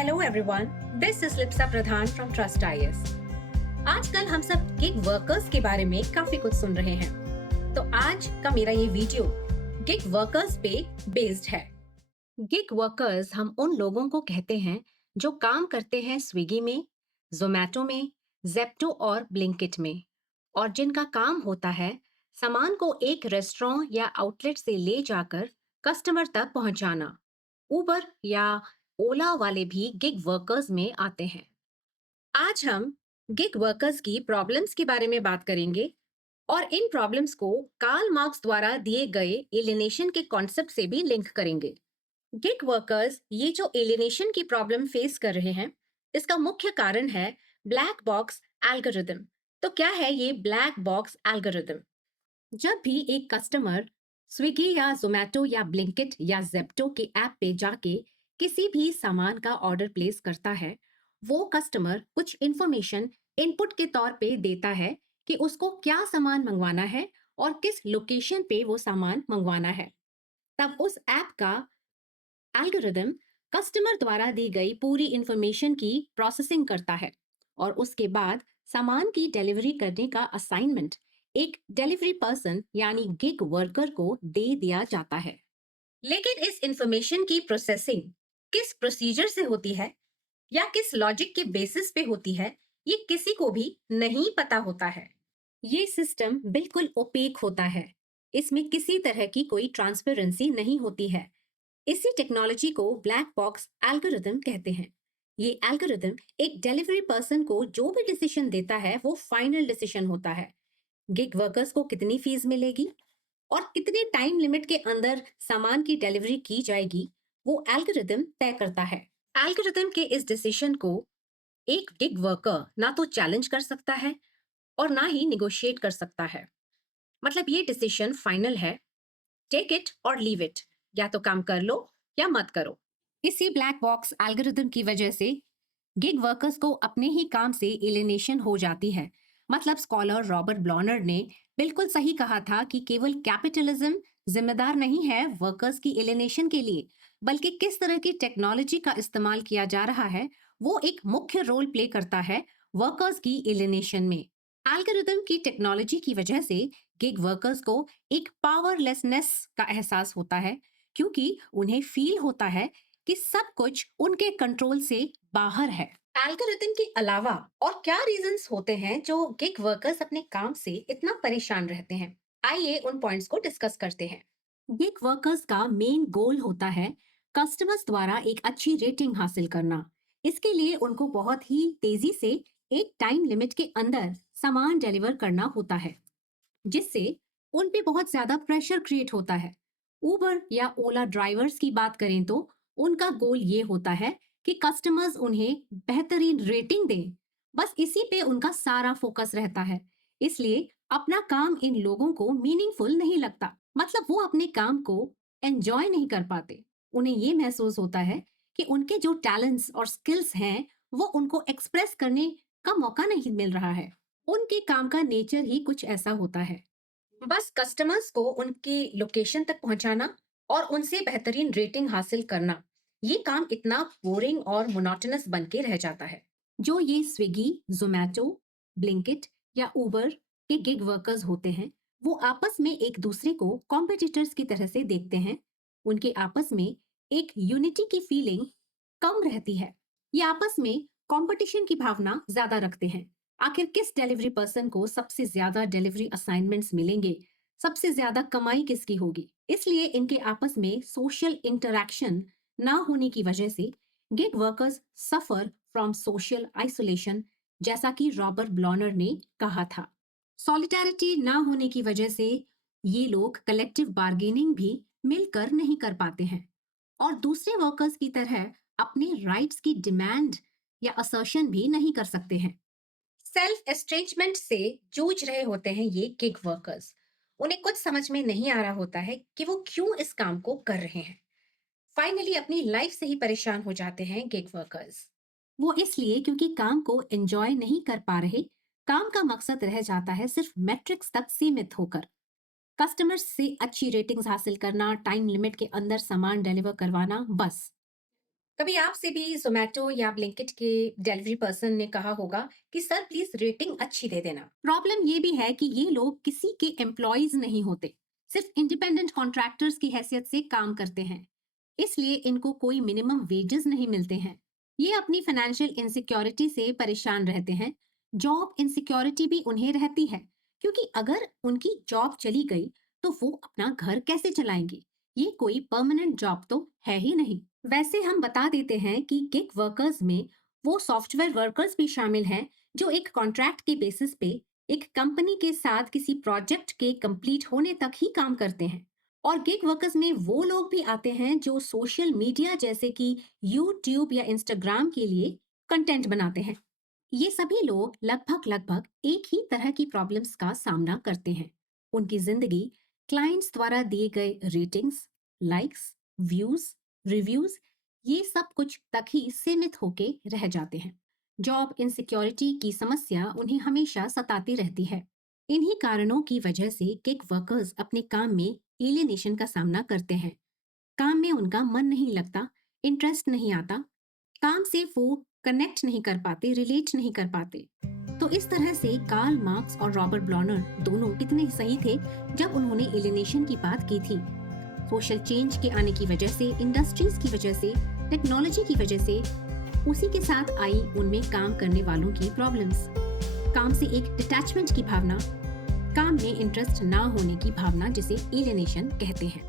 Hello everyone, this is Lipsa Pradhan from trust IAS. आजकल हम सब गिग वर्कर्स के बारे में काफी कुछ सुन रहे हैं, तो आज का मेरा ये वीडियो गिग वर्कर्स पे बेस्ड है। गिग वर्कर्स हम उन लोगों को कहते हैं जो काम करते हैं स्विगी में, जोमैटो में, जेप्टो और ब्लिंकिट में, और जिनका काम होता है सामान को एक रेस्टोरेंट या आउटलेट से ले जाकर कस्टमर तक पहुंचाना। उबर या ओला वाले भी गिग वर्कर्स में आते हैं। आज हम गिग वर्कर्स की प्रॉब्लम्स के बारे में बात करेंगे और इन प्रॉब्लम्स को कार्ल मार्क्स द्वारा दिए गए एलिनेशन के कॉन्सेप्ट से भी लिंक करेंगे। गिग वर्कर्स ये जो एलिनेशन की प्रॉब्लम फेस कर रहे हैं, इसका मुख्य कारण है ब्लैक बॉक्स एल्गोरिदम। तो क्या है ये ब्लैक बॉक्स एल्गोरिदम? जब भी एक कस्टमर स्विगी या जोमैटो या ब्लिंकिट या जेप्टो के ऐप पे जाके किसी भी सामान का ऑर्डर प्लेस करता है, वो कस्टमर कुछ इंफॉर्मेशन इनपुट के तौर पे देता है कि उसको क्या सामान मंगवाना है और किस लोकेशन पे वो सामान मंगवाना है। तब उस ऐप का एल्गोरिदम कस्टमर द्वारा दी गई पूरी इंफॉर्मेशन की प्रोसेसिंग करता है और उसके बाद सामान की डिलीवरी करने का असाइनमेंट एक डिलीवरी पर्सन यानी गिग वर्कर को दे दिया जाता है। लेकिन इस इंफॉर्मेशन की प्रोसेसिंग किस प्रोसीजर से होती है या किस लॉजिक के बेसिस पे होती है, ये किसी को भी नहीं पता होता है। ये सिस्टम बिल्कुल ओपेक होता है। इसमें किसी तरह की कोई ट्रांसपेरेंसी नहीं होती है। इसी टेक्नोलॉजी को ब्लैक बॉक्स एल्गोरिदम कहते हैं। ये एल्गोरिदम एक डिलीवरी पर्सन को जो भी डिसीजन देता है वो फाइनल डिसीजन होता है। गिग वर्कर्स को कितनी फीस मिलेगी और कितने टाइम लिमिट के अंदर सामान की डिलीवरी की जाएगी, वो एल्गोरिदम तय करता है। एल्गोरिदम के इस डिसीजन को एक गिग वर्कर ना तो चैलेंज कर सकता है और ना ही निगोशिएट कर सकता है। मतलब ये डिसीजन फाइनल है, टेक इट और लीव इट, या तो काम कर लो या मत करो। इसी ब्लैक बॉक्स एल्गोरिदम की वजह से गिग वर्कर्स को अपने ही काम से एलिनेशन हो जाती है। मतलब स्कॉलर रॉबर्ट ब्लॉनर ने बिल्कुल सही कहा था कि केवल कैपिटलिज्म जिम्मेदार नहीं है वर्कर्स की एलिनेशन के लिए, बल्कि किस तरह की टेक्नोलॉजी का इस्तेमाल किया जा रहा है वो एक मुख्य रोल प्ले करता है वर्कर्स की एलिनेशन में। एल्गोरिदम की टेक्नोलॉजी की वजह से गिग वर्कर्स को एक पावरलेसनेस का एहसास होता है, क्योंकि उन्हें फील होता है कि सब कुछ उनके कंट्रोल से बाहर है। एल्गोरिदम के अलावा और क्या रीजंस होते हैं जो गिग वर्कर्स अपने काम से इतना परेशान रहते हैं? आइए उन पॉइंट्स को डिस्कस करते हैं। गिग वर्कर्स का मेन गोल होता है कस्टमर्स द्वारा एक अच्छी रेटिंग हासिल करना। इसके लिए उनको बहुत ही तेजी से एक टाइम लिमिट के अंदर सामान डिलीवर करना होता है, जिससे उन पे बहुत ज्यादा प्रेशर क्रिएट होता है। उबर या ओला ड्राइवर्स की बात करें तो उनका गोल ये होता है कि कस्टमर्स उन्हें बेहतरीन रेटिंग दें। बस इसी पे उनका सारा फोकस रहता है। इसलिए अपना काम इन लोगों को मीनिंगफुल नहीं लगता। मतलब वो अपने काम को एंजॉय नहीं कर पाते। उन्हें ये महसूस होता है कि उनके जो टैलेंट्स और स्किल्स हैं वो उनको एक्सप्रेस करने का मौका नहीं मिल रहा है। उनके काम का नेचर ही कुछ ऐसा होता है, बस कस्टमर्स को उनके लोकेशन तक पहुंचाना और उनसे बेहतरीन रेटिंग हासिल करना। ये काम इतना बोरिंग और मोनोटोनस बन के रह जाता है। जो ये स्विगी, जोमैटो, ब्लिंकिट या उबर के गिग वर्कर्स होते हैं, वो आपस में एक दूसरे को कॉम्पिटिटर्स की तरह से देखते हैं। उनके आपस में एक यूनिटी की फीलिंग कम रहती है। ये आपस में कंपटीशन की भावना ज्यादा रखते हैं। आखिर किस डिलीवरी पर्सन को सबसे ज्यादा डिलीवरी असाइनमेंट्स मिलेंगे, सबसे ज्यादा कमाई किसकी होगी? इसलिए इनके आपस में सोशल इंटरैक्शन ना होने की वजह से gig workers suffer from social isolation, जैसा कि रॉबर्ट ब्लॉनर ने कहा था। सॉलिटैरिटी ना होने की वजह से ये लोग कलेक्टिव बार्गेनिंग भी मिलकर नहीं कर पाते हैं और दूसरे वर्कर्स की तरह अपने राइट्स की डिमांड या असर्शन भी नहीं कर सकते हैं। सेल्फ एस्ट्रेंजमेंट से जूझ रहे होते हैं ये गिग वर्कर्स। उन्हें कुछ समझ में नहीं आ रहा होता है कि वो क्यों इस काम को कर रहे हैं। फाइनली अपनी लाइफ से ही परेशान हो जाते हैं गिग वर्कर्स। वो इसलिए क्योंकि काम को एंजॉय नहीं कर पा रहे। काम का मकसद रह जाता है सिर्फ मैट्रिक्स तक सीमित होकर। कस्टमर्स से अच्छी रेटिंग्स हासिल करना, टाइम लिमिट के अंदर सामान डिलीवर करवाना, बस। कभी आपसे भी ज़ोमैटो या ब्लिंकिट के डिलीवरी पर्सन ने कहा होगा कि सर प्लीज रेटिंग अच्छी दे देना। प्रॉब्लम ये भी है कि ये लोग किसी के एम्प्लॉयज नहीं होते, सिर्फ इंडिपेंडेंट कॉन्ट्रैक्टर्स की हैसियत से काम करते हैं। इसलिए इनको कोई मिनिमम वेजेस नहीं मिलते हैं। ये अपनी फाइनेंशियल इनसिक्योरिटी से परेशान रहते हैं। जॉब इनसिक्योरिटी भी उन्हें रहती है, क्योंकि अगर उनकी जॉब चली गई तो वो अपना घर कैसे चलाएंगे। ये कोई परमानेंट जॉब तो है ही नहीं। वैसे हम बता देते हैं कि गिग वर्कर्स में वो सॉफ्टवेयर वर्कर्स भी शामिल हैं जो एक कॉन्ट्रैक्ट के बेसिस पे एक कंपनी के साथ किसी प्रोजेक्ट के कंप्लीट होने तक ही काम करते हैं। और गिग वर्कर्स में वो लोग भी आते हैं जो सोशल मीडिया जैसे कि यूट्यूब या इंस्टाग्राम के लिए कंटेंट बनाते हैं। ये सभी लोग लगभग लगभग एक ही तरह की प्रॉब्लम्स का सामना करते हैं। उनकी जिंदगी क्लाइंट्स द्वारा दिए गए रेटिंग्स, लाइक्स, व्यूज, रिव्यूज, ये सब कुछ तक ही सीमित होके रह जाते हैं। जॉब इनसिक्योरिटी की समस्या उन्हें हमेशा सताती रहती है। इन्हीं कारणों की वजह से गिग वर्कर्स अपने काम में एलियनेशन का सामना करते हैं। काम में उनका मन नहीं लगता, इंटरेस्ट नहीं आता, काम से वो कनेक्ट नहीं कर पाते, रिलेट नहीं कर पाते। तो इस तरह से कार्ल मार्क्स और रॉबर्ट ब्लॉनर दोनों कितने सही थे जब उन्होंने एलियनेशन की बात की थी। सोशल चेंज के आने की वजह से, इंडस्ट्रीज की वजह से, टेक्नोलॉजी की वजह से, उसी के साथ आई उनमें काम करने वालों की प्रॉब्लम्स। काम से एक डिटैचमेंट की भावना, काम में इंटरेस्ट ना होने की भावना, जिसे एलियनेशन कहते हैं।